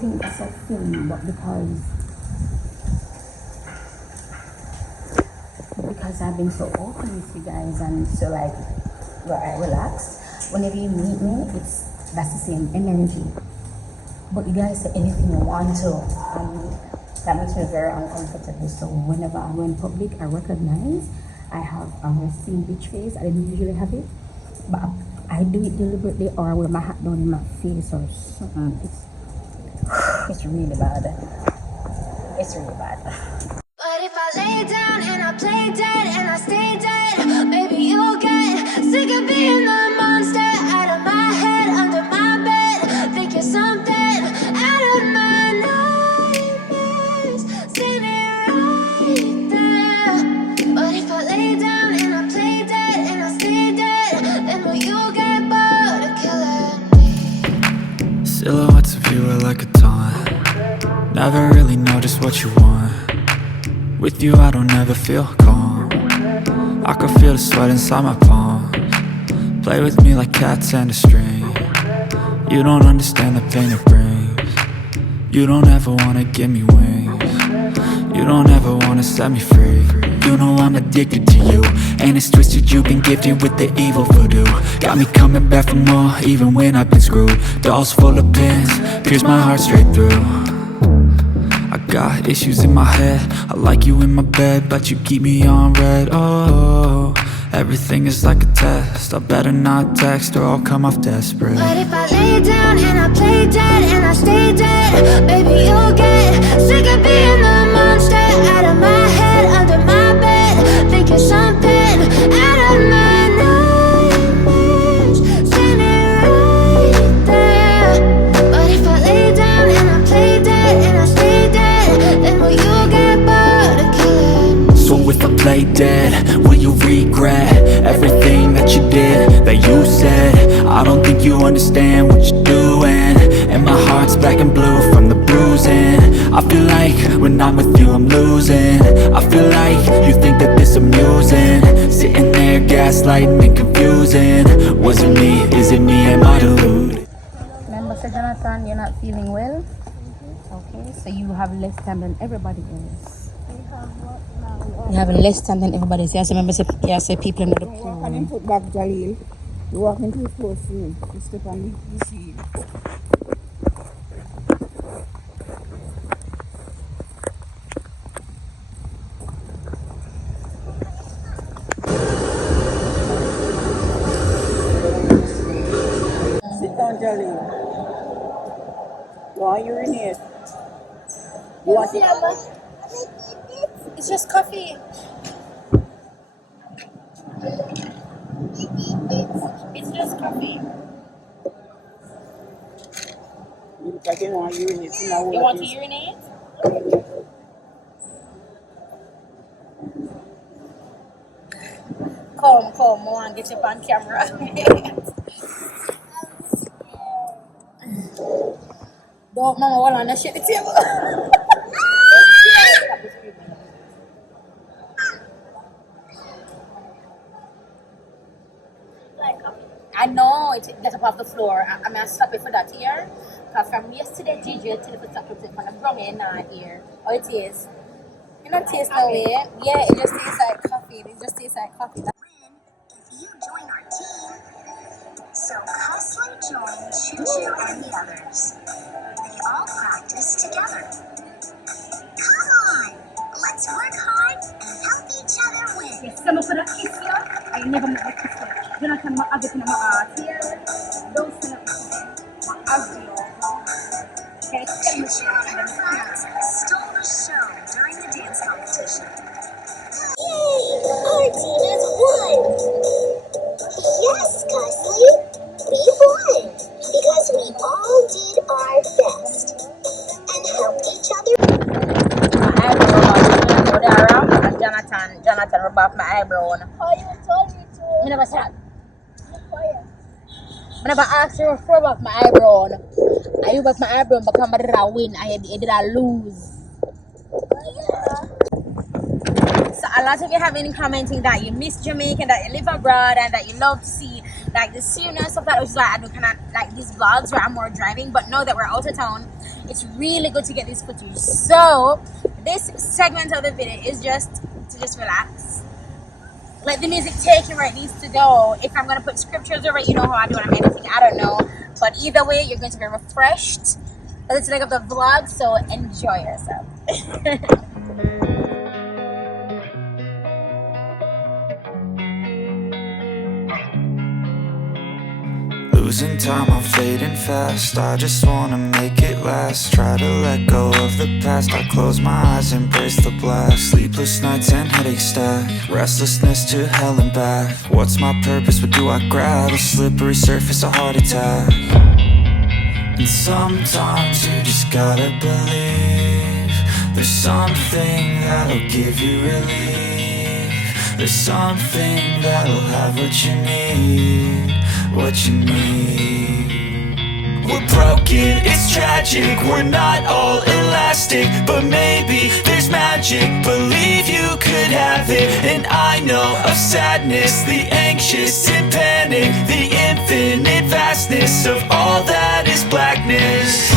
think that's a film, but because I've been so open with you guys and so like relaxed. Whenever you meet me, that's the same energy. But you guys say anything you want to, and that makes me very uncomfortable. So whenever I go in public, I recognize I have a resting bitch face. I didn't usually have it, but I do it deliberately, or I wear my hat down in my face or something. It's really bad. It's really bad. But if I lay down and I play dead and I stay dead, maybe you'll get sick of being the monster out of my head, under my bed. Think you're something out of my nightmares, standing right there. But if I lay down and I play dead and I stay dead, then will you get bored of killing me? Silhouettes of you are like a taunt. Never really know just what you want. With you I don't ever feel calm. I can feel the sweat inside my palms. Play with me like cats and a string. You don't understand the pain it brings. You don't ever wanna give me wings. You don't ever wanna set me free. You know I'm addicted to you, and it's twisted, you've been gifted with the evil voodoo. Got me coming back for more, even when I've been screwed. Dolls full of pins, pierce my heart straight through. I got issues in my head, I like you in my bed, but you keep me on red. Oh, everything is like a test. I better not text or I'll come off desperate. But if I lay down and I play dead and I stay dead, maybe you'll get sick of being the monster out of my head, under my bed. Think you're something out of my nightmares, standing right there. But if I lay down and I play dead and I stay dead, then will you get bored of killing me? So if I play dead, will you regret everything that you did, that you said? I don't think you understand what you're doing, and my heart's black and blue from the bruising. I feel like when I'm with you I'm losing. I feel like you think that this amusing, sitting there gaslighting and confusing. Was it me? Is it me? Am I deluded? Remember, Sir Jonathan, you're not feeling well? Okay, so you have less time than everybody else. You have less time than everybody else. Yes, remember, say people in the pool. And then put back Jalil. You walk into his close to him. You step on the seat. Sit down, Jalil. Go on, urinate. You want it? It's just coffee. It's just coffee. You look like you want to urinate. You want to urinate? Come, I want to get you on camera. Don't, Mama, hold on, let's shake the table. I know, it's get up off the floor. I'm going to stop it for that here. Because from yesterday, Gigi till the top of the brown in here. Oh, it is. It don't taste no way. Yeah, it just tastes like coffee. It just tastes like coffee. If you join our team, so Cusley joined Choo Choo and the others. They all practice together. Come on, let's work hard and help each other win. Yes, some of the kiss you, I never met the kiss you. Jonathan, my other thing, my art here. Don't stand up my ugly. Okay, Choo Choo and Friends stole the show during the dance competition. Yay! Our team has won! Yes, Cusley, we won because we all did our best and helped each other. My eyebrow, go there around, and Jonathan rub off my eyebrow. Oh, you told me to. I never said. I never asked you to rub off my eyebrow. I rub off my eyebrow because I did I win, I did lose. So a lot of you have been commenting that you miss Jamaica, that you live abroad, and that you love to see like the seriousness of that, which is why I do kind of like these vlogs where I'm more driving. But now that we're out of town, It's really good to get this footage. So this segment of the video is just to relax. Let the music take you where it needs to go. If I'm gonna put scriptures over it, you know how I do when I'm editing, I don't know. But either way, you're going to be refreshed. That's the leg of the vlog, so enjoy yourself. Losing time, I'm fading fast. I just wanna make it last. Try to let go of the past. I close my eyes, embrace the blast. Sleepless nights and headaches stack. Restlessness to hell and back. What's my purpose? What do I grab? A slippery surface, a heart attack. And sometimes you just gotta believe there's something that'll give you relief. There's something that'll have what you need. What you need. We're broken, it's tragic. We're not all elastic, but maybe there's magic. Believe you could have it. And I know of sadness, the anxious and panic, the infinite vastness of all that is blackness.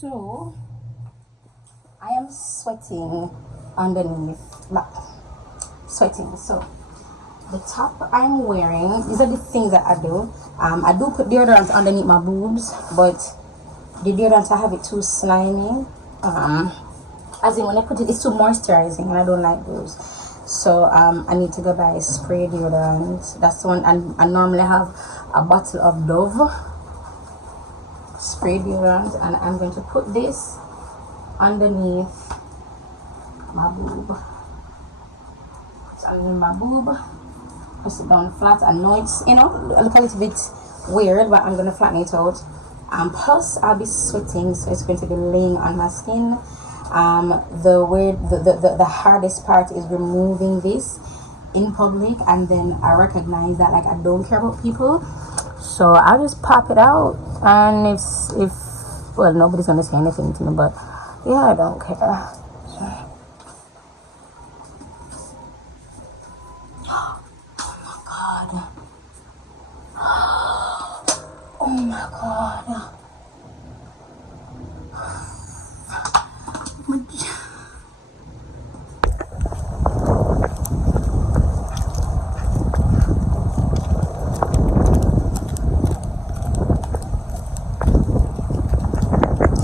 So I am sweating underneath sweating. So the top I'm wearing, these are the things that I do. I do put deodorant underneath my boobs, but the deodorant I have it too slimy. As in when I put it, it's too moisturizing, and I don't like those. So I need to go buy a spray deodorant. That's the one. And I normally have a bottle of Dove spray deodorant, and I'm going to put this underneath my boob. It's underneath my boob. Press it down flat. I know it's, you know, look a little bit weird, but I'm going to flatten it out. Plus I'll be sweating, so it's going to be laying on my skin. The hardest part is removing this in public, and then I recognize that, like, I don't care about people, so I'll just pop it out. And if well, nobody's gonna say anything to me, but yeah, I don't care. Oh my god.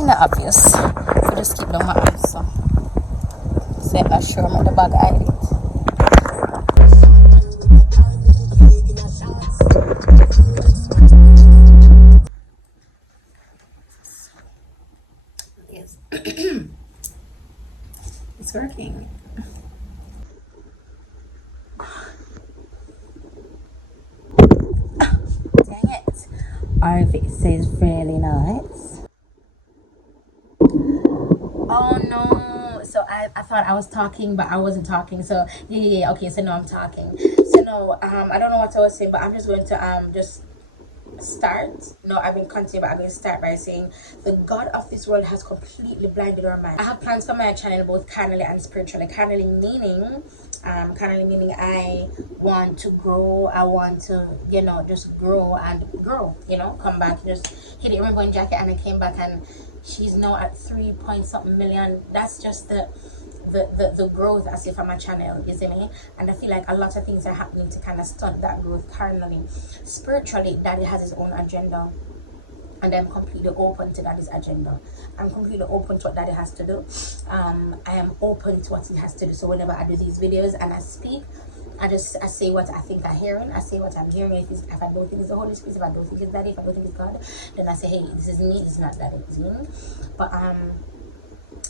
Not obvious. I just keep down my eyes, so say I sure I'm the bag I eat. Yes. It's working. Dang it. Our face is really nice. Oh no, so I thought I was talking, but I wasn't talking. So yeah, okay, so now I'm talking. So no, I don't know what I was saying, but I'm just going to just start. No, I've been continuing, but I'm going to start by saying the God of this world has completely blinded our mind. I have plans for my channel, both carnally and spiritually. Carnally meaning I want to grow. I want to, you know, just grow and grow, you know, come back, just hit it. Remember when Jackie Anna came back and she's now at 3-point-something million. That's just the growth I see from my channel, you see me? And I feel like a lot of things are happening to kind of stunt that growth currently. Spiritually, Daddy has his own agenda. and I'm completely open to Daddy's agenda. I'm completely open to what Daddy has to do. I am open to what he has to do. So whenever I do these videos and I speak, I say what I think I'm hearing. I say what I'm hearing. If I don't think it's the Holy Spirit, if I don't think it's Daddy, if I don't think it's God, then I say, hey, this is me, it's not Daddy, it's me. But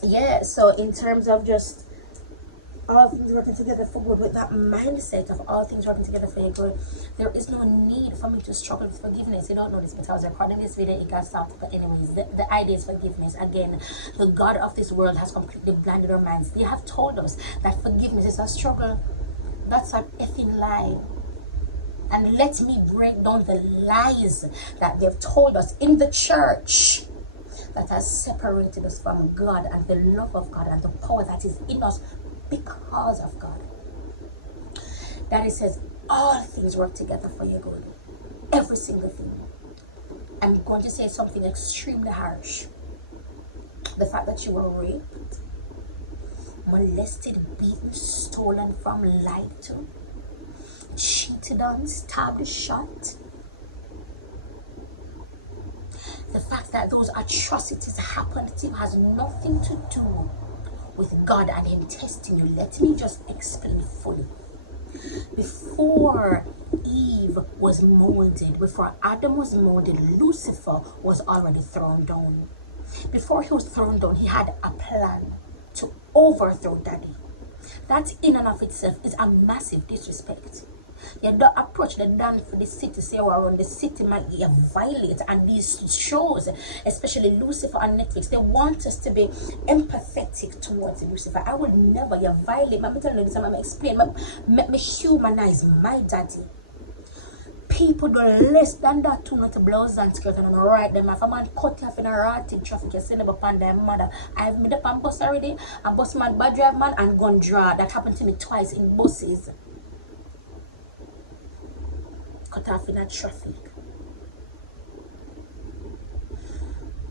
yeah, so in terms of just all things working together for good, with that mindset of all things working together for your good, there is no need for me to struggle with forgiveness. You don't know this, but I was recording this video, it got stopped. But anyways, the idea is forgiveness. Again, the God of this world has completely blinded our minds. They have told us that forgiveness is a struggle. That's an effing lie. And let me break down the lies that they've told us in the church that has separated us from God and the love of God and the power that is in us because of God. Daddy says all things work together for your good. Every single thing. I'm going to say something extremely harsh. The fact that you were raped, molested, beaten, stolen from, lied to, cheated on, stabbed, shot. The fact that those atrocities happened to you has nothing to do with God and him testing you. Let me just explain fully. Before Eve was molded, before Adam was molded, Lucifer was already thrown down. Before he was thrown down, he had a plan to overthrow Daddy. That in and of itself is a massive disrespect. You don't approach the done for the city, say around the city, man, you violate. And these shows, especially Lucifer on Netflix, they want us to be empathetic towards Lucifer. I will never, you violate. Let me tell you this, I'm going to explain. Let me humanize my daddy. People do less than that too, not blouse and skirt, and right them. If a man cut off in a erratic traffic, you send them upon their mother. I've made up on bus already, and bus man, bad drive man, and gun draw. That happened to me twice in buses. Cut off in a traffic.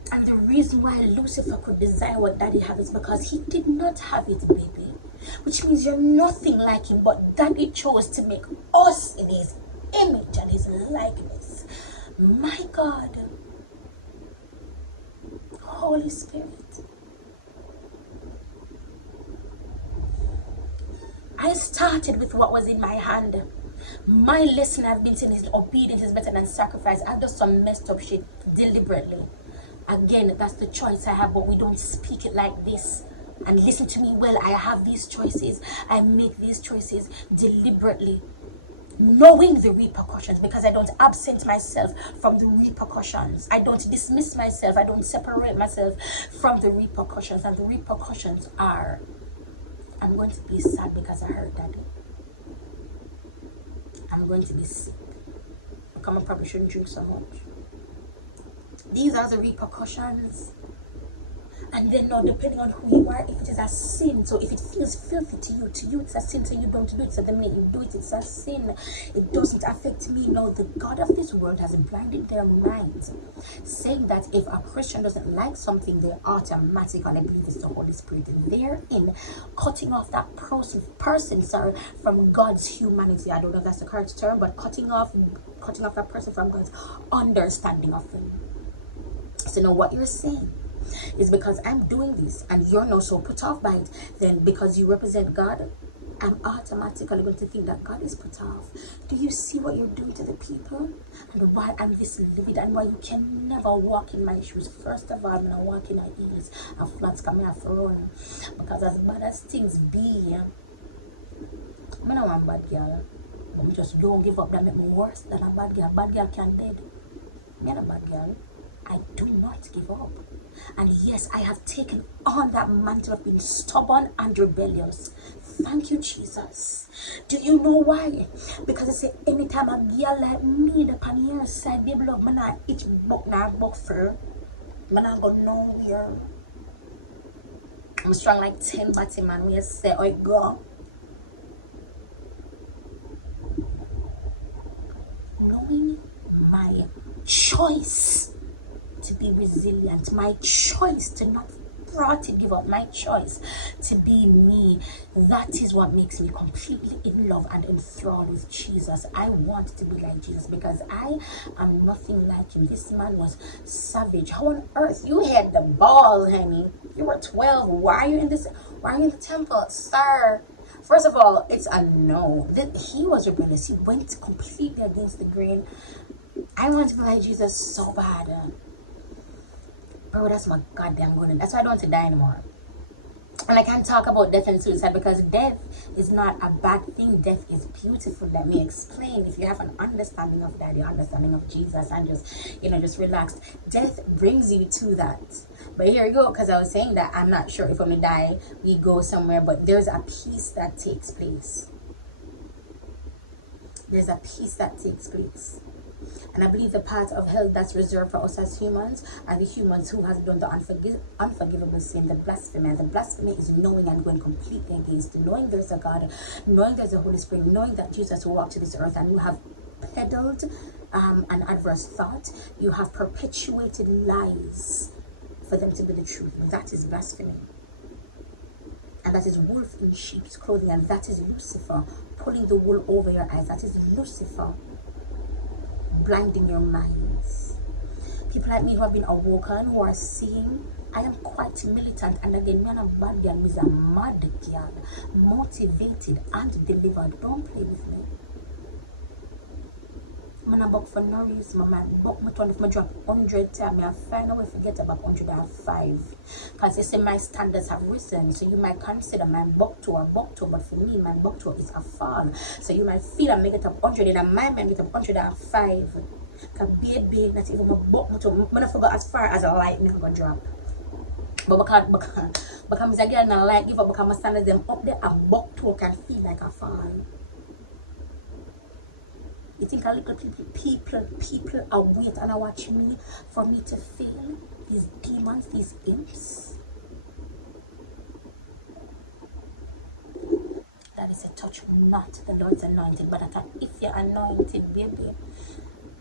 And the reason why Lucifer could desire what Daddy have is because he did not have it, baby. Which means you're nothing like him, but Daddy chose to make us in his image and his likeness. My God. Holy Spirit. I started with what was in my hand. My lesson I've been saying is obedience is better than sacrifice. I've done some messed up shit deliberately. Again, that's the choice I have, but we don't speak it like this. And listen to me well, I have these choices. I make these choices deliberately, knowing the repercussions, because I don't absent myself from the repercussions. I don't dismiss myself. I don't separate myself from the repercussions. And the repercussions are, I'm going to be sad because I heard Daddy. I'm going to be sick. I probably shouldn't drink so much. These are the repercussions. And then now, depending on who you are, if it is a sin, so if it feels filthy to you it's a sin, so you don't do it. So the minute you do it, it's a sin. It doesn't affect me. No, the God of this world has blinded their minds, saying that if a Christian doesn't like something, they're automatic, and I believe it's the Holy Spirit. And therein, cutting off that person, from God's humanity. I don't know if that's the correct term, but cutting off that person from God's understanding of him. So now what you're saying is because I'm doing this and you're not so put off by it, then because you represent God, I'm automatically going to think that God is put off. Do you see what you're doing to the people? And why I'm this livid, and why you can never walk in my shoes? First of all, I'm going to walk in my heels and flats coming off run. Because as bad as things be, I'm not one bad girl. I just don't give up. That make me worse than a bad girl. Bad girl can't dead. I'm not a bad girl. I do not give up. And yes, I have taken on that mantle of being stubborn and rebellious. Thank you, Jesus. Do you know why? Because I say anytime a girl like me upon your side, baby love, man, I itch buck now buffer. Man, I go nowhere. I'm strong like 10 batty man. We say, oh, it go. Knowing my choice to be resilient, my choice to not to give up my choice to be me. That is what makes me completely in love and enthralled with Jesus. I want to be like Jesus because I am nothing like him. This man was savage. How on earth you hit the ball, honey? You were 12. Why are you in this? Why are you in the temple, sir? First of all, it's a no. He was rebellious. He went completely against the grain. I want to be like Jesus so bad. Bro, that's my goddamn goodness. That's why I don't want to die anymore. And I can't talk about death and suicide because death is not a bad thing. Death is beautiful. Let me explain. If you have an understanding of that, your understanding of Jesus, and just relaxed, death brings you to that. But here we go, because I was saying that I'm not sure if when we die we go somewhere, but there's a peace that takes place. There's a peace that takes place. And I believe the part of hell that's reserved for us as humans are the humans who has done the unforgivable sin, the blasphemy. And the blasphemy is knowing and going completely against, knowing there's a God, knowing there's a Holy Spirit, knowing that Jesus will walk to this earth, and you have peddled an adverse thought. You have perpetuated lies for them to be the truth. That is blasphemy. And that is wolf in sheep's clothing. And that is Lucifer pulling the wool over your eyes. That is Lucifer blinding your minds. People like me who have been awoken, who are seeing. I am quite militant, and again, me and a bad girl is a mad girl, motivated and delivered. Don't play with me. I'm not buck for no reason. My buck my turn if I drop 100 times, I find a way to get about 105. Because you see, my standards have risen. So you might consider my buck to a buck to, but for me, my buck to is a fall. So you might feel I make it up 100, and my mind get up 105. Because baby, not even my buck to, I forgot as far as a light me gonna drop. But because I get a light give up, because my standards them up there, a buck to can feel like a fall. You think a little people are waiting and are watching me for me to fail? These demons, these imps. That is a touch not the Lord's anointed, but I thought if you're anointed, baby,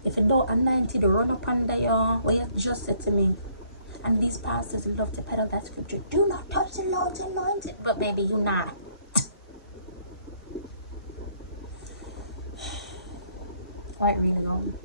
if you don't anointed, run up under your what you just said to me. And these pastors love to peddle that scripture. Do not touch the Lord's anointed, but baby, you not. Quite really long.